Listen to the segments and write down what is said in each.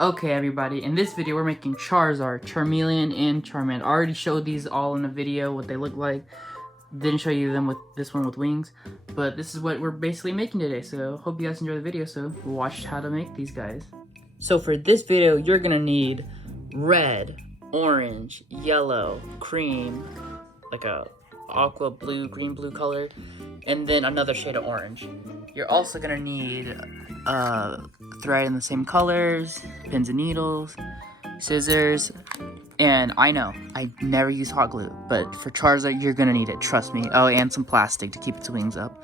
Okay, everybody, in this video we're making Charizard, Charmeleon, and Charmander. I already showed these all in a video, what they look like. Didn't show you them with this one with wings, but this is what we're basically making today, so hope you guys enjoy the video, so watch how to make these guys. So for this video, you're gonna need red, orange, yellow, cream, like a aqua blue, green blue color, and then another shade of orange. You're also gonna need thread in the same colors, pins and needles, scissors, and I know I never use hot glue, but for Charizard you're gonna need it, trust me. Oh, and some plastic to keep its wings up.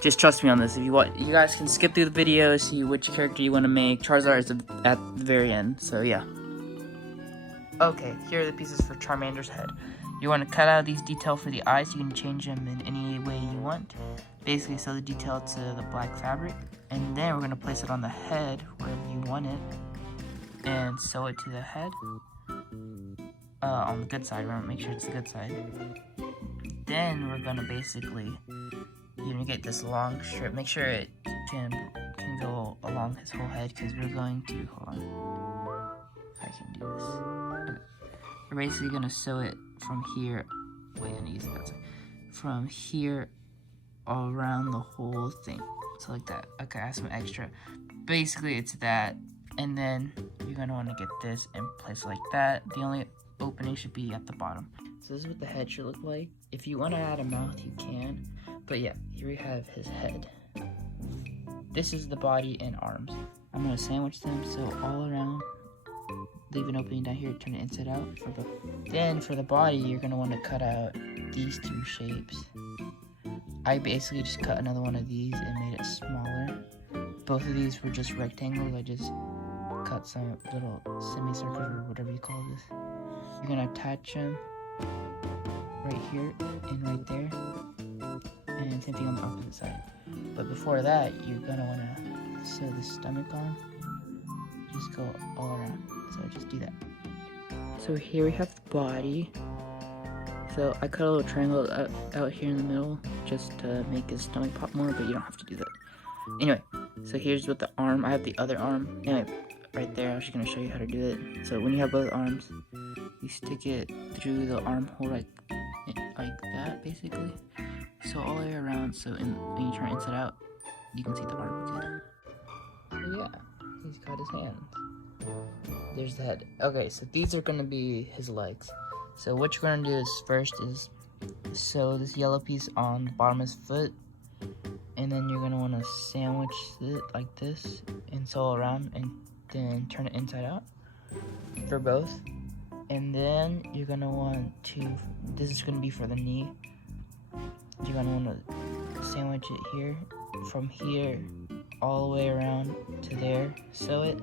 Just trust me on this. If you want, you guys can skip through the video, see which character you want to make. Charizard is at the very end, so yeah. Okay, here are the pieces for Charmander's head. You want to cut out these details for the eyes. You can change them in any way you want. Basically, sew the detail to the black fabric, and then we're going to place it on the head wherever you want it, and sew it to the head on the good side. Remember, make sure it's the good side. Then we're going to basically, you're going to get this long strip. Make sure it can go along his whole head, because we're going to, hold on, I can do this. Okay. We're basically going to sew it from here, wait, I need to use that side, from here all around the whole thing, so like that. Okay, I have some extra. Basically, it's that, and then you're going to want to get this and place it like that. The only opening should be at the bottom. So this is what the head should look like. If you want to add a mouth, you can, but yeah, here we have his head. This is the body and arms. I'm going to sandwich them so all around, leave an opening down here, turn it inside out. Then for the body, you're going to want to cut out these two shapes. I basically just cut another one of these and made it smaller. Both of these were just rectangles. I just cut some little semicircles or whatever you call this. You're going to attach them right here and right there, and same thing on the opposite side. But before that, you're going to want to sew the stomach on. Just go all around, so just do that. So here we have the body. So I cut a little triangle out here in the middle just to make his stomach pop more, but you don't have to do that. Anyway, so here's with the arm. I have the other arm. Anyway, right there, I was just going to show you how to do it. So when you have both arms, you stick it through the armhole like that, basically. So all the way around, so when you turn it inside out, you can see the arm again. So yeah, he's got his hands. There's the head. Okay, so these are going to be his legs. So what you're going to do is first is sew this yellow piece on the bottom of his foot, and then you're going to want to sandwich it like this and sew around, and then turn it inside out for both. And then you're going to want to, this is going to be for the knee, you're going to want to sandwich it here, from here all the way around to there, sew it,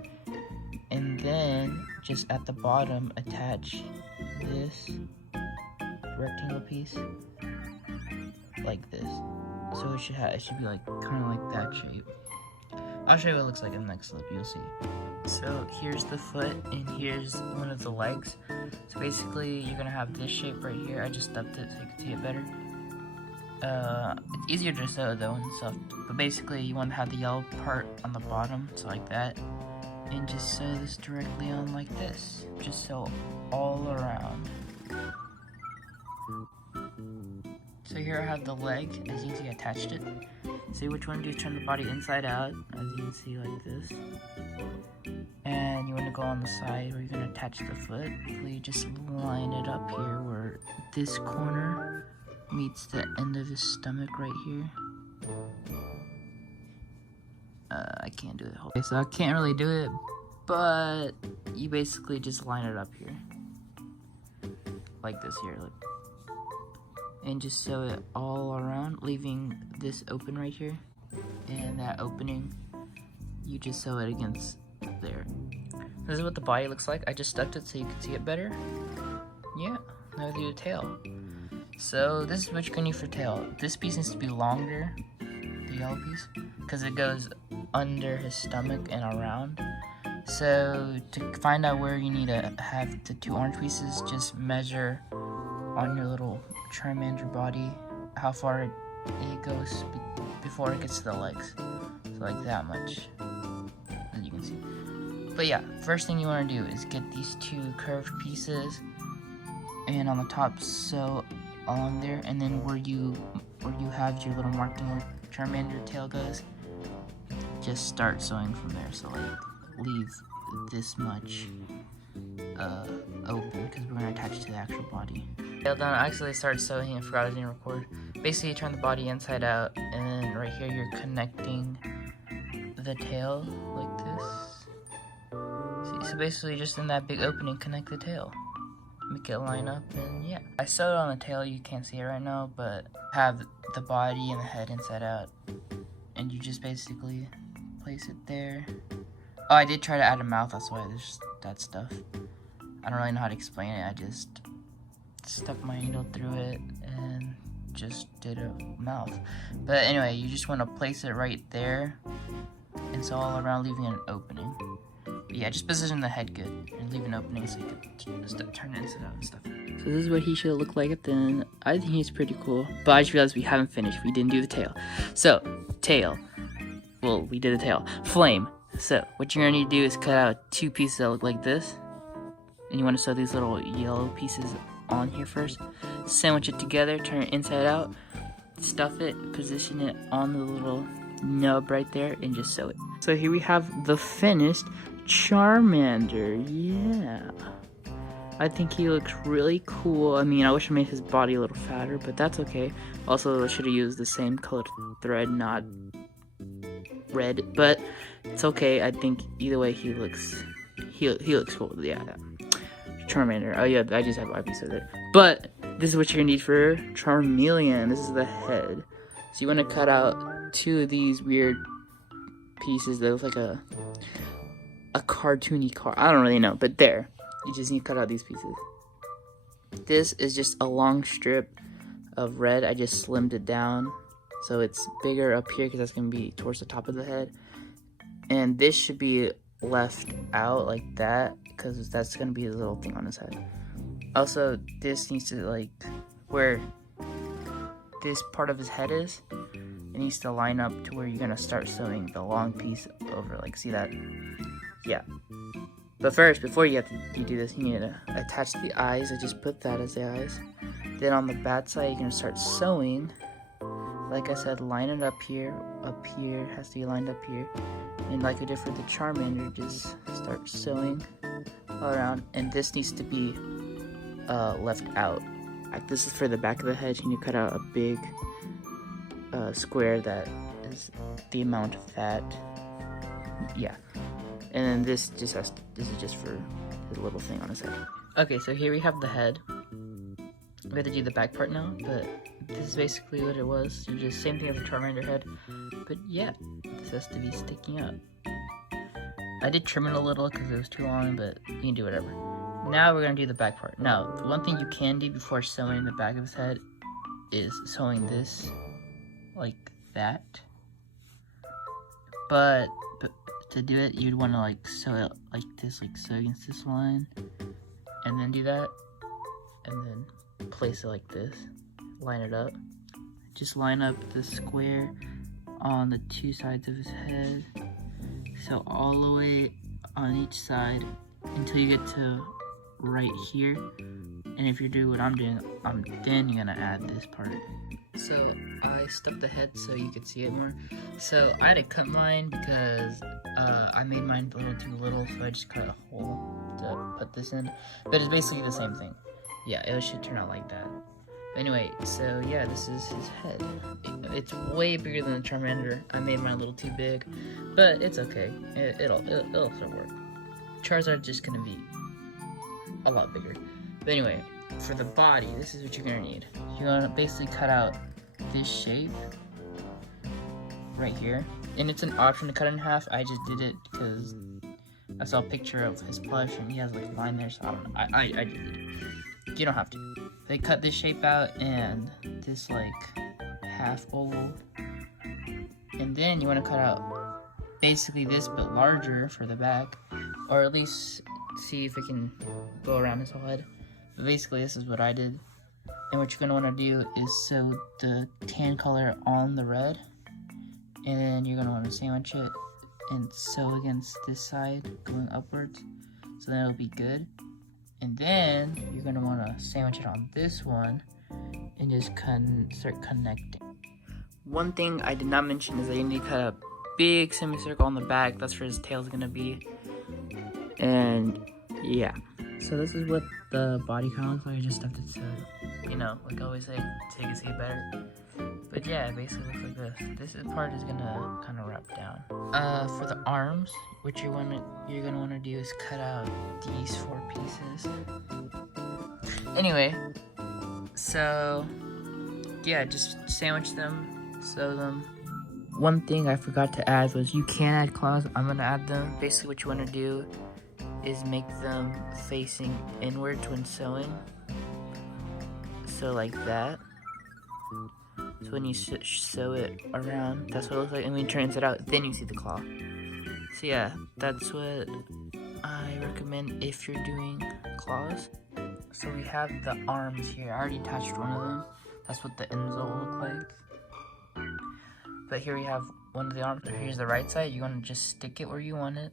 and then just at the bottom attach this rectangle piece like this. So it should be like kind of like that shape. I'll show you what it looks like in the next clip, you'll see. So here's the foot and here's one of the legs. So basically you're gonna have this shape right here. I just stuffed it so you can see it better. It's easier to sew though and stuff, but basically you want to have the yellow part on the bottom, so like that, and just sew this directly on like this. Just sew all around. So here I have the leg. As you can see, I attached it. So what you want to do is turn the body inside out, as you can see, like this. And you want to go on the side where you're going to attach the foot. You just line it up here where this corner meets the end of his stomach right here. I can't do it. Okay, so I can't really do it, but you basically just line it up here. Like this here, look. And just sew it all around, leaving this open right here. And that opening, you just sew it against there. This is what the body looks like. I just stuffed it so you can see it better. Yeah, now do the tail. So this is what you're gonna need for tail. This piece needs to be longer, the yellow piece, because it goes under his stomach and around. So to find out where you need to have the two orange pieces, just measure on your little Charmander body how far it goes before it gets to the legs. So like that much, as you can see. But yeah, first thing you want to do is get these two curved pieces, and on the top sew on there, and then where you have your little marking where Charmander tail goes, just start sewing from there. So like leave this much open because we're gonna attach it to the actual body. Tail done. I actually started sewing and forgot I didn't record. Basically, you turn the body inside out, and then right here you're connecting the tail like this. See, so basically, just in that big opening, connect the tail. Make it line up, and yeah. I sewed on the tail. You can't see it right now, but have the body and the head inside out, and you just basically place it there. Oh, I did try to add a mouth. That's why there's that stuff. I don't really know how to explain it. I just stuck my needle through it and just did a mouth. But anyway, you just want to place it right there and sew all around, leaving an opening. But yeah, just position the head good and leave an opening so you can just turn it inside out and stuff. So this is what he should look like at the end. I think he's pretty cool, but I just realized we haven't finished. We didn't do the tail. So tail. Well, we did the tail. Flame. So what you're gonna need to do is cut out two pieces that look like this, and you want to sew these little yellow pieces on here first. Sandwich it together, turn it inside out, stuff it, position it on the little nub right there, and just sew it. So here we have the finished Charmander. Yeah, I think he looks really cool. I mean, I wish I made his body a little fatter, but that's okay. Also, I should have used the same colored thread, not red, but it's okay. I think either way he looks cool. Yeah. Charmander. Oh yeah, I just have eyepiece with it. But this is what you're gonna need for Charmeleon. This is the head. So you want to cut out two of these weird pieces that look like a cartoony car. I don't really know, but there. You just need to cut out these pieces. This is just a long strip of red. I just slimmed it down so it's bigger up here because that's gonna be towards the top of the head. And this should be left out like that because that's gonna be the little thing on his head. Also, this needs to, like, where this part of his head is, it needs to line up to where you're gonna start sewing the long piece over. Like, see that? Yeah. But first, before you do this, you need to attach the eyes. I just put that as the eyes. Then on the bad side, you're gonna start sewing. Like I said, line it up here, has to be lined up here. And like I did for the Charmander, just start sewing all around. And this needs to be left out. Like, this is for the back of the head. You need to cut out a big square that is the amount of that. Yeah. And then this is just for his little thing on his head. Okay, so here we have the head. We have to do the back part now, but this is basically what it was. You just same thing as a Charmander head, but yeah, this has to be sticking up. I did trim it a little because it was too long, but you can do whatever. Now we're gonna do the back part. Now, the one thing you can do before sewing the back of his head is sewing this like that. But to do it, you'd want to like sew it like this, like sew against this line, and then do that, and then place it like this, line it up. Just line up the square on the two sides of his head, so all the way on each side until you get to right here. And if you do what I'm doing, then you're gonna add this part. So I stuck the head so you could see it more. So I had to cut mine because I made mine a little too little, so I just cut a hole to put this in. But it's basically the same thing. Yeah, it should turn out like that. Anyway, so yeah, this is his head. It's way bigger than the Charmander. I made mine a little too big, but it's okay. It'll still work. Charizard's just gonna be a lot bigger. But anyway, for the body, this is what you're gonna need. You're gonna basically cut out this shape right here, and it's an option to cut it in half. I just did it because I saw a picture of his plush and he has like a line there, so I don't know. I just did it. You don't have to. They cut this shape out and this like half oval, and then you want to cut out basically this but larger for the back, or at least see if it can go around his whole head. But basically this is what I did, and what you're going to want to do is sew the tan color on the red, and then you're going to want to sandwich it and sew against this side going upwards, so then it'll be good. And then you're gonna wanna sandwich it on this one and just start connecting. One thing I did not mention is that you need to cut a big semicircle on the back. That's where his tail's gonna be. And yeah, so this is what the body kind of looks like. I just have to, you know, like I always say, so you can see it better. But yeah, it basically looks like this. This part is gonna kind of wrap down. For the arms, what you're gonna wanna do is cut out these 4 pieces. Anyway, so yeah, just sandwich them, sew them. One thing I forgot to add was you can add claws. I'm gonna add them. Basically, what you wanna do is make them facing inwards when sewing. So like that. So when you sew it around, that's what it looks like. And when you turn it out, then you see the claw. So yeah, that's what I recommend if you're doing claws. So we have the arms here. I already attached one of them. That's what the ends will look like. But here we have one of the arms. Here's the right side. You're gonna just stick it where you want it.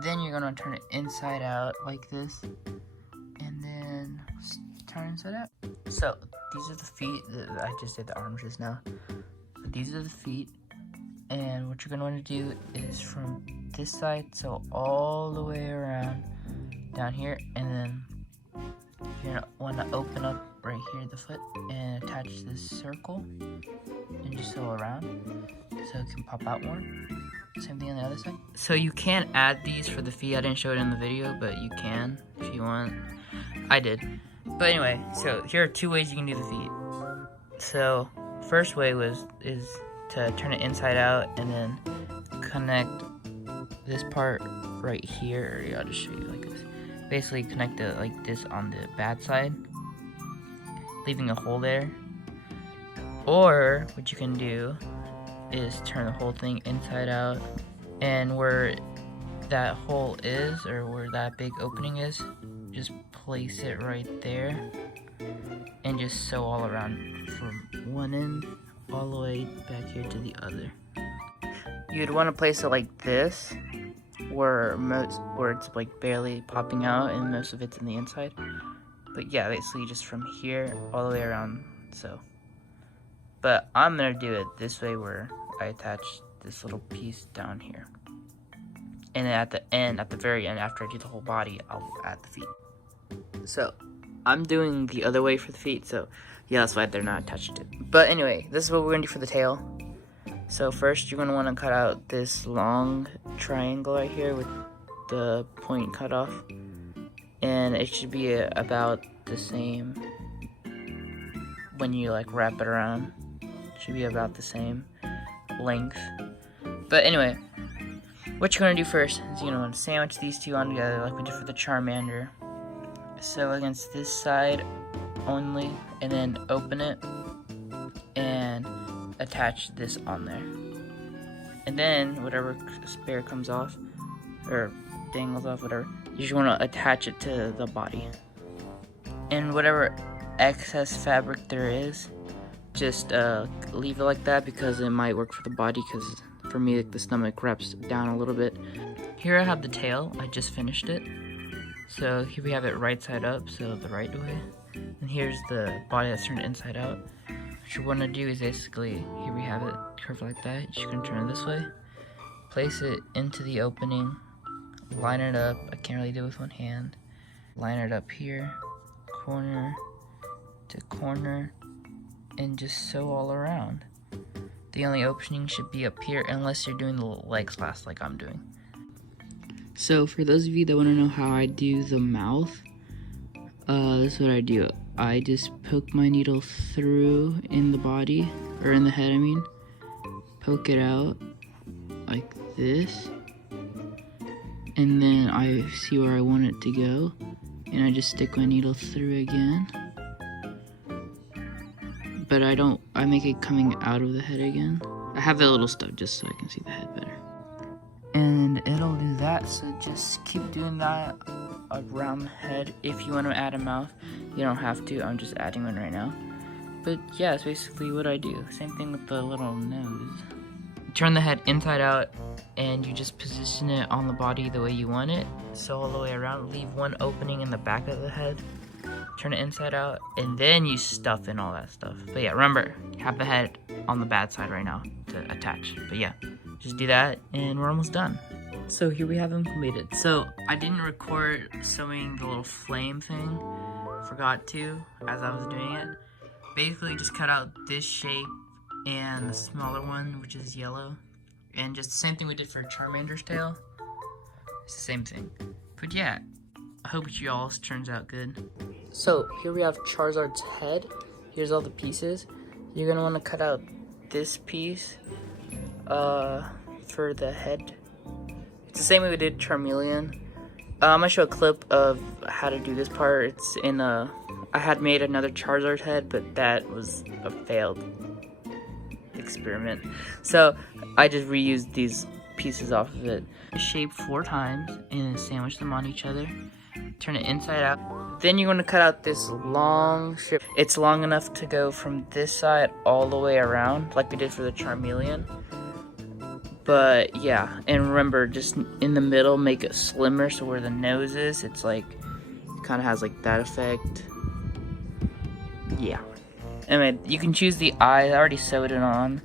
Then you're gonna turn it inside out like this. And then turn inside out. So these are the feet. I just did the arms just now. But these are the feet. And what you're gonna want to do is from this side, so all the way around down here, and then you're gonna want to open up right here the foot and attach this circle and just sew around so it can pop out more. Same thing on the other side. So you can add these for the feet. I didn't show it in the video, but you can if you want. I did. But anyway, so here are 2 ways you can do the feet. So first way is to turn it inside out and then connect this part right here. I'll just show you like this. Basically connect it like this on the bad side, leaving a hole there. Or what you can do is turn the whole thing inside out, and where that hole is, or where that big opening is, just place it right there and just sew all around from one end all the way back here to the other. You'd want to place it like this, where it's like barely popping out and most of it's in the inside. But yeah, basically just from here all the way around. So, but I'm gonna do it this way, where I attach this little piece down here, and then at the end, at the very end, after I do the whole body, I'll add the feet. So I'm doing the other way for the feet, so yeah, that's why they're not attached to it. But anyway, this is what we're gonna do for the tail. So first, you're gonna want to cut out this long triangle right here with the point cut off, and it should be about the same when you like wrap it around. It should be about the same length. But anyway, what you're gonna do first is you're gonna want to sandwich these 2 on together like we did for the Charmander. Sew against this side only, and then open it and attach this on there. And then whatever spare comes off or dangles off, whatever, you just want to attach it to the body. And whatever excess fabric there is, just leave it like that, because it might work for the body, because for me the stomach wraps down a little bit. Here I have the tail. I just finished it. So here we have it right side up, so the right way. And here's the body that's turned inside out. What you want to do is basically, here we have it curved like that. You're just going to turn it this way. Place it into the opening. Line it up. I can't really do it with one hand. Line it up here. Corner to corner. And just sew all around. The only opening should be up here, unless you're doing the legs last like I'm doing. So for those of you that want to know how I do the mouth, this is what I do. I just poke my needle through in the body, or in the head I mean. Poke it out like this. And then I see where I want it to go. And I just stick my needle through again. But I make it coming out of the head again. I have that little stuff just so I can see the head better. And it'll do that, so just keep doing that around the head. If you want to add a mouth, you don't have to. I'm just adding one right now. But yeah, it's basically what I do. Same thing with the little nose. turn the head inside out, and you just position it on the body the way you want it. So all the way around, leave one opening in the back of the head, turn it inside out, and then you stuff in all that stuff. But yeah, remember, have the head on the bad side right now to attach. But yeah, just do that, and we're almost done. So here we have them completed. So I didn't record sewing the little flame thing, forgot to, as I was doing it. Basically just cut out this shape and the smaller one, which is yellow, and just the same thing we did for Charmander's tail. It's the same thing. But yeah, I hope y'all's turns out good. So here we have Charizard's head. Here's all the pieces. You're gonna want to cut out this piece for the head. It's the same way we did Charmeleon. I'm gonna show a clip of how to do this part. It's in a, I had made another Charizard head, but that was a failed experiment. So I just reused these pieces off of it. Shape 4 times and sandwich them on each other. Turn it inside out. Then you're gonna cut out this long strip. It's long enough to go from this side all the way around, like we did for the Charmeleon. But yeah, and remember, just in the middle, make it slimmer, so where the nose is, it's like, it kind of has like that effect. Yeah. Anyway, you can choose the eye. I already sewed it on,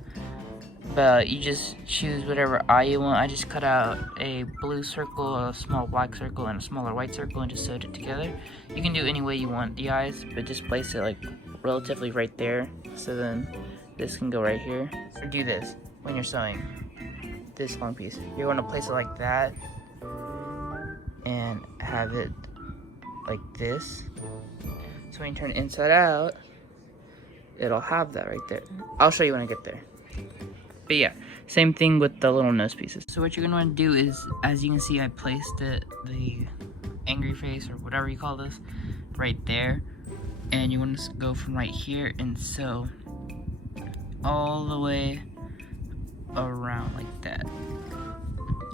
but you just choose whatever eye you want. I just cut out a blue circle, a small black circle, and a smaller white circle, and just sewed it together. You can do any way you want the eyes, but just place it like relatively right there, so then this can go right here. Or do this when you're sewing this long piece. You're going to place it like that and have it like this. So when you turn it inside out, it'll have that right there. I'll show you when I get there. But yeah, same thing with the little nose pieces. So what you're gonna want to do is, as you can see, I placed it, the angry face or whatever you call this, right there. And you want to go from right here and sew all the way around like that,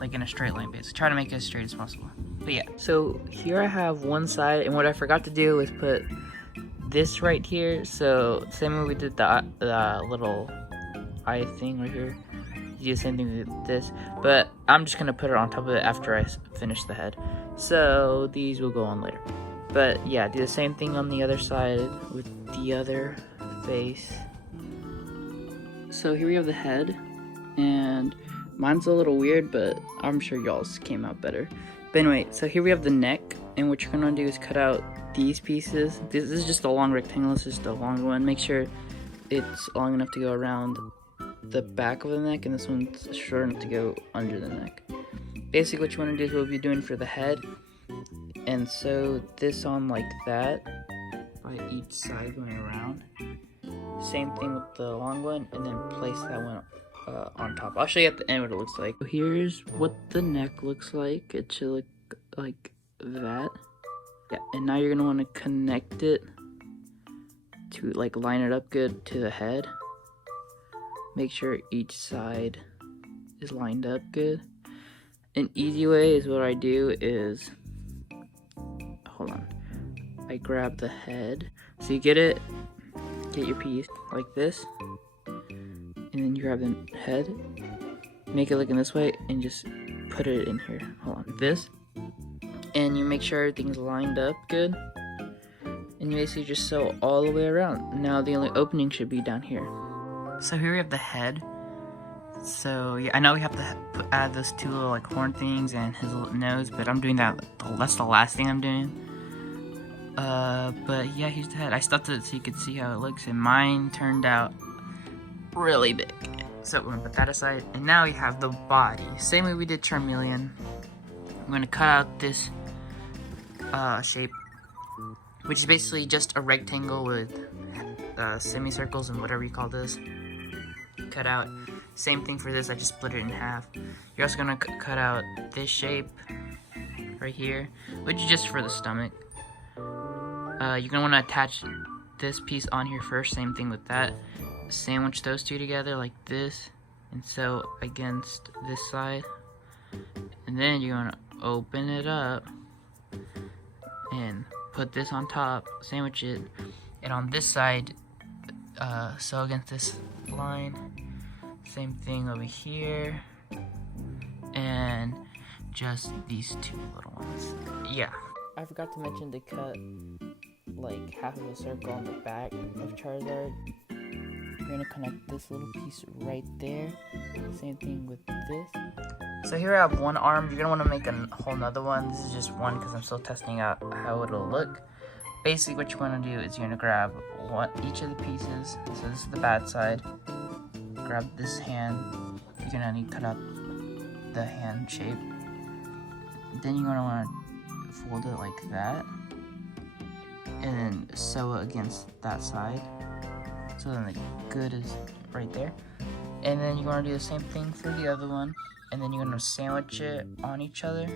like in a straight line basically. Try to make it as straight as possible. But yeah, so here I have one side, and what I forgot to do is put this right here. So same way we did the little eye thing right here, you do the same thing with this, but I'm just gonna put it on top of it after I finish the head. So these will go on later. But yeah, do the same thing on the other side with the other face. So here we have the head, and mine's a little weird, but I'm sure y'all's came out better. But anyway, so here we have the neck, and what you're gonna do is cut out these pieces. This is just a long rectangle, this is just a long one. Make sure it's long enough to go around the back of the neck, and this one's short enough to go under the neck. Basically what you wanna do is what we'll be doing for the head, and sew this on like that, by each side going around. Same thing with the long one, and then place that one on top. I'll show you at the end what it looks like. So here's what the neck looks like. It should look like that. Yeah, and now you're gonna want to connect it to like line it up good to the head. Make sure each side is lined up good. An easy way is what I do is, hold on, I grab the head. So you get your piece like this, and then you grab the head, make it look in this way, and just put it in here. Hold on, this, and you make sure everything's lined up good, and you basically just sew all the way around. Now the only opening should be down here. So here we have the head. So yeah, I know we have to add those two little like horn things and his little nose, but I'm doing that. That's the last thing I'm doing. But yeah, here's the head. I stuffed it so you could see how it looks, and mine turned out really big. So we're gonna put that aside, and now we have the body. Same way we did Charmeleon. I'm gonna cut out this shape, which is basically just a rectangle with semicircles and whatever you call this. Cut out. Same thing for this, I just split it in half. You're also gonna cut out this shape right here, which is just for the stomach. You're gonna wanna attach this piece on here first, same thing with that. Sandwich those two together like this, and sew against this side. And then you're gonna open it up and put this on top, sandwich it, and on this side, sew against this line. Same thing over here. And just these two little ones. Yeah. I forgot to mention to cut like half of a circle on the back of Charizard. You're gonna connect this little piece right there. Same thing with this. So here I have one arm. You're gonna want to make a whole nother one. This is just one because I'm still testing out how it'll look. Basically what you're gonna do is you're gonna grab each of the pieces. So this is the bad side. Grab this hand. You're gonna need to cut out the hand shape. Then you're gonna want to fold it like that. And then sew it against that side. So then the good is right there. And then you're gonna do the same thing for the other one. And then you're gonna sandwich it on each other.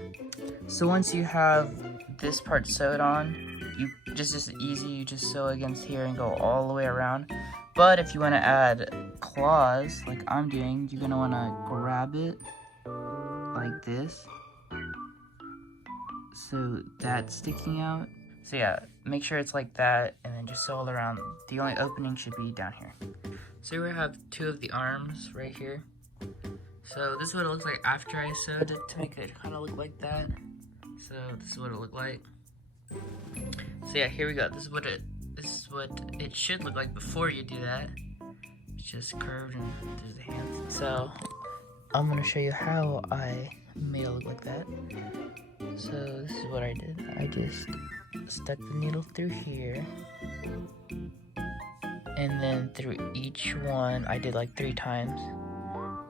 So once you have this part sewed on, you just easy, you just sew against here and go all the way around. But if you wanna add claws, like I'm doing, you're gonna wanna grab it like this. So that's sticking out. So yeah, make sure it's like that and then just sew all around. The only opening should be down here. So we have two of the arms right here. So this is what it looks like after I sewed it to make it kind of look like that. So this is what it looked like. So yeah, here we go. This is what it should look like before you do that. It's just curved and there's the hands. So I'm gonna show you how I made it look like that. So this is what I did. I just stuck the needle through here. And then through each one, I did like 3 times.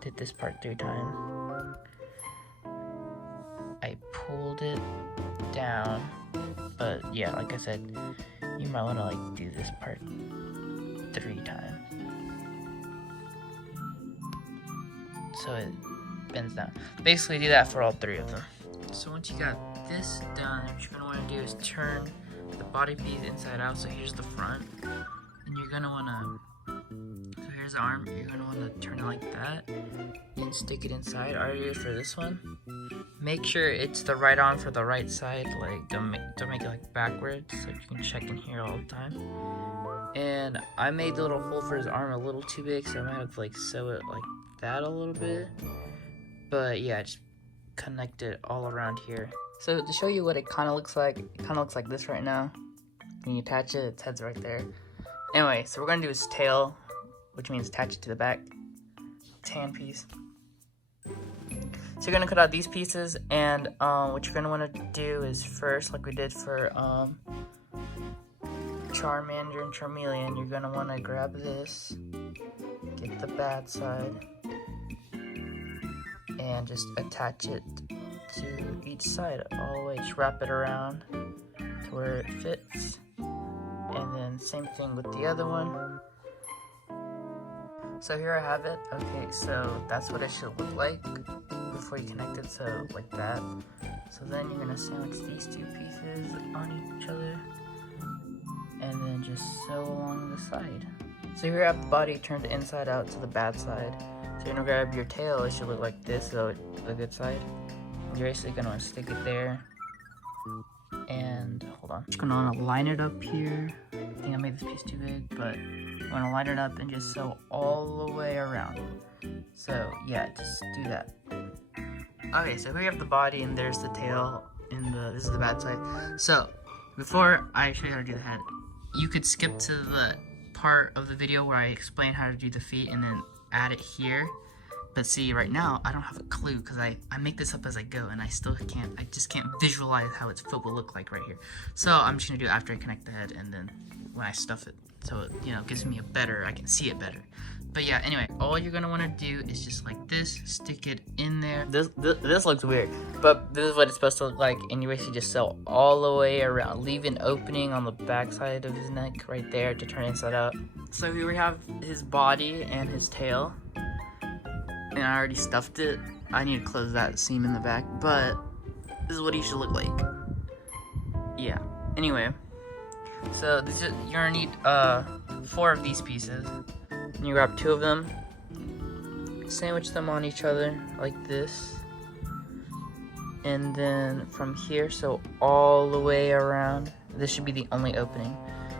Did this part 3 times. I pulled it down. But yeah, like I said, you might want to like do this part 3 times. So it bends down. Basically do that for all 3 of them. So once you got this done, what you're going to want to do is turn the body piece inside out. So here's the front. And you're going to want to, so here's the arm. You're going to want to turn it like that. And stick it inside. I already did for this one. Make sure it's the right arm for the right side. Like don't make it like backwards. So you can check in here all the time. And I made the little hole for his arm a little too big. So I might have to like sew it like that a little bit. But yeah, just connect it all around here. So to show you what it kind of looks like, it kind of looks like this right now. When you attach it, its head's right there. Anyway, so we're gonna do his tail, which means attach it to the back. Its hand piece. So you're gonna cut out these pieces, and what you're gonna want to do is first, like we did for Charmander and Charmeleon, you're gonna want to grab this, get the bad side, and just attach it to each side all the way. Just wrap it around to where it fits. And then same thing with the other one. So here I have it. Okay, so that's what it should look like before you connect it, so like that. So then you're gonna sandwich these 2 pieces on each other and then just sew along the side. So here I have the body turned inside out to the bad side. So you're gonna grab your tail, it should look like this, so the good side. You're basically gonna stick it there. And hold on. Just gonna wanna line it up here. I think I made this piece too big, but I'm gonna line it up and just sew all the way around. So yeah, just do that. Okay, so here you have the body and there's the tail this is the bad side. So before I show you how to do the head, you could skip to the part of the video where I explain how to do the feet and then add it here. But see, right now, I don't have a clue because I make this up as I go and I just can't visualize how its foot will look like right here. So I'm just gonna do it after I connect the head and then when I stuff it. So it, gives me I can see it better. But yeah, anyway, all you're gonna wanna do is just like this, stick it in there. This looks weird, but this is what it's supposed to look like. And you basically just sew all the way around. Leave an opening on the back side of his neck right there to turn inside out. So here we have his body and his tail. And I already stuffed it. I need to close that seam in the back, but this is what he should look like. Yeah. Anyway, so you're gonna need 4 of these pieces. And you grab 2 of them, sandwich them on each other like this, and then from here, so all the way around. This should be the only opening.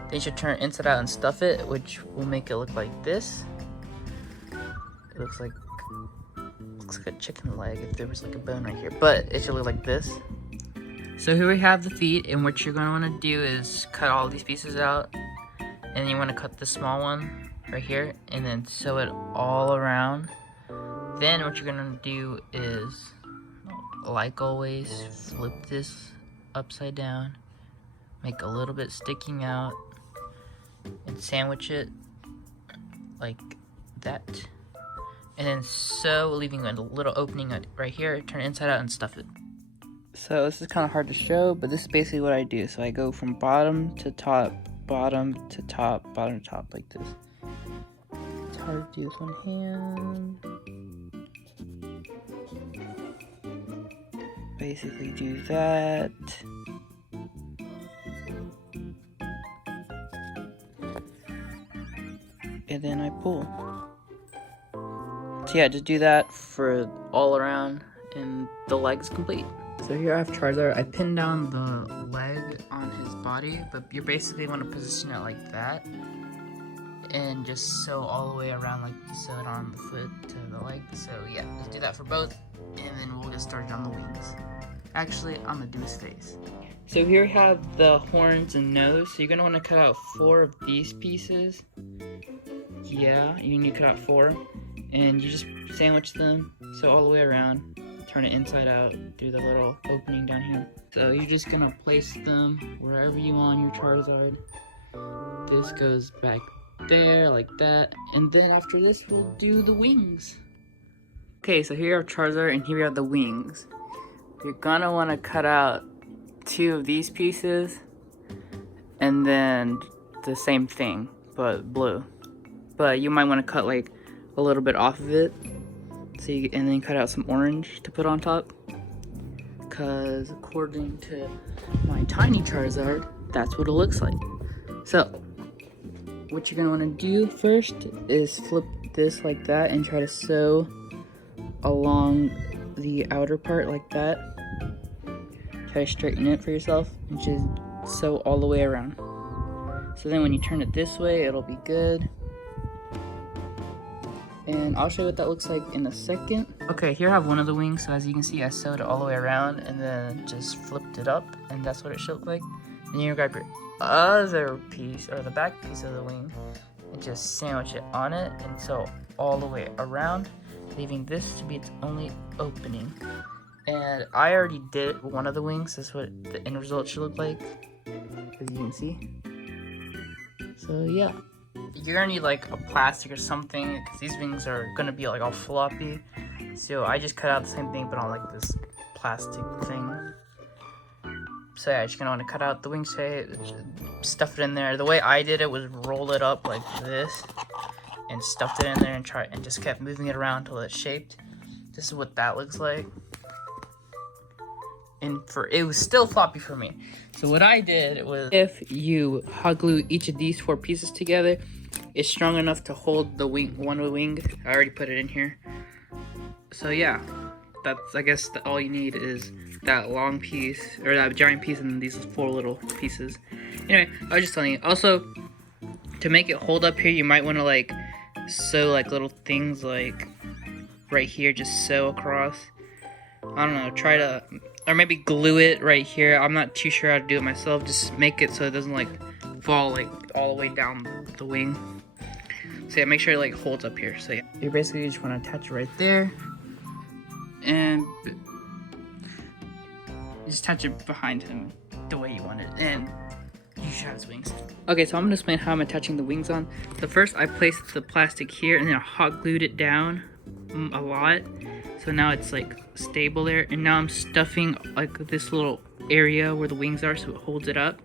Then you should turn it inside out and stuff it, which will make it look like this. It looks like a chicken leg if there was like a bone right here, but it should look like this. So here we have the feet, and what you're going to want to do is cut all these pieces out, and you want to cut the small one right here and then sew it all around. Then what you're going to do is, like always, flip this upside down, make a little bit sticking out, and sandwich it like that, and then sew, leaving a little opening right here, turn it inside out and stuff it. So this is kind of hard to show, but this is basically what I do. So I go from bottom to top, bottom to top, bottom to top, like this. It's hard to do with one hand. Basically do that. And then I pull. So yeah, just do that for all around, and the leg's complete. So here I have Charizard. I pinned down the leg on his body, but you basically want to position it like that, and just sew all the way around like you sewed on the foot to the leg. So yeah, just do that for both, and then we'll get started on the wings. Actually, I'm gonna do his face. So here we have the horns and nose. So you're gonna want to cut out 4 of these pieces. Yeah, you need to cut out 4, and you just sandwich them, sew all the way around, turn it inside out, do the little opening down here. So you're just gonna place them wherever you want your Charizard. This goes back there like that, and then after this we'll do the wings. Okay, so here are Charizard and here are the wings. You're gonna want to cut out 2 of these pieces, and then the same thing but blue. But you might want to cut like a little bit off of it, so and then cut out some orange to put on top, because according to my tiny Charizard, that's what it looks like. So what you're gonna want to do first is flip this like that and try to sew along the outer part like that. Try to straighten it for yourself and just sew all the way around. So then when you turn it this way, it'll be good. And I'll show you what that looks like in a second. Okay, here I have one of the wings. So as you can see, I sewed it all the way around and then just flipped it up, and that's what it should look like. Then you grab your other piece, or the back piece of the wing, and just sandwich it on it and sew all the way around, leaving this to be its only opening. And I already did one of the wings. This is what the end result should look like, as you can see. So yeah. You're gonna need like a plastic or something, because these wings are gonna be like all floppy. So I just cut out the same thing but on like this plastic thing. So yeah, you're just gonna want to cut out the wing tray, stuff it in there. The way I did it was roll it up like this and stuffed it in there and just kept moving it around until it's shaped. This is what that looks like. And it was still floppy for me. So what I did was, if you hot glue each of these 4 pieces together, it's strong enough to hold the wing, one wing. I already put it in here. So yeah, that's, I guess all you need is that long piece, or that giant piece, and these 4 little pieces. Anyway, I was just telling you. Also, to make it hold up here, you might want to like sew like little things like right here, just sew across. I don't know, try to, or maybe glue it right here. I'm not too sure how to do it myself. Just make it so it doesn't like fall like all the way down the wing. So yeah, make sure it like holds up here. So yeah, you basically just want to attach it right there, and you just attach it behind him the way you want it, and you should have his wings. Okay, so I'm gonna explain how I'm attaching the wings on. So first I placed the plastic here, and then I hot glued it down a lot. So now it's like stable there, and now I'm stuffing like this little area where the wings are so it holds it up.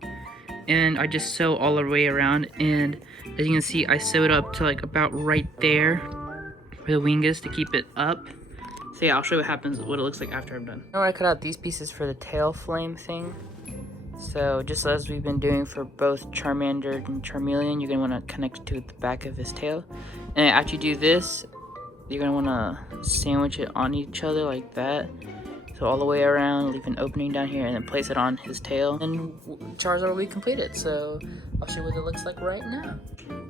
And I just sew all the way around, and as you can see, I sew it up to like about right there where the wing is to keep it up. So yeah, I'll show you what it looks like after I'm done. Now I cut out these pieces for the tail flame thing. So just as we've been doing for both Charmander and Charmeleon, you're gonna want to connect it to the back of his tail. And after you do this, you're gonna want to sandwich it on each other like that. So all the way around, leave an opening down here, and then place it on his tail. And Charizard will be completed. So I'll show you what it looks like right now.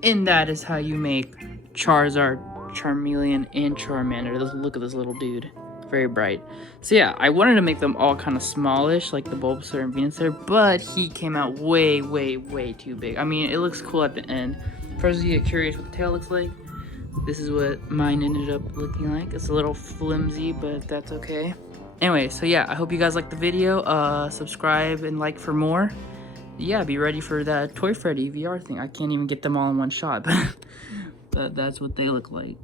And that is how you make Charizard Charmeleon, and Charmander. Look at this little dude. Very bright. So yeah, I wanted to make them all kind of smallish, like the Bulbasaur and Venusaur, but he came out way, way, way too big. I mean, it looks cool at the end. First, you get curious what the tail looks like. This is what mine ended up looking like. It's a little flimsy, but that's okay. Anyway, so yeah, I hope you guys liked the video. Subscribe and like for more. Yeah, be ready for that Toy Freddy VR thing. I can't even get them all in one shot, but that's what they look like.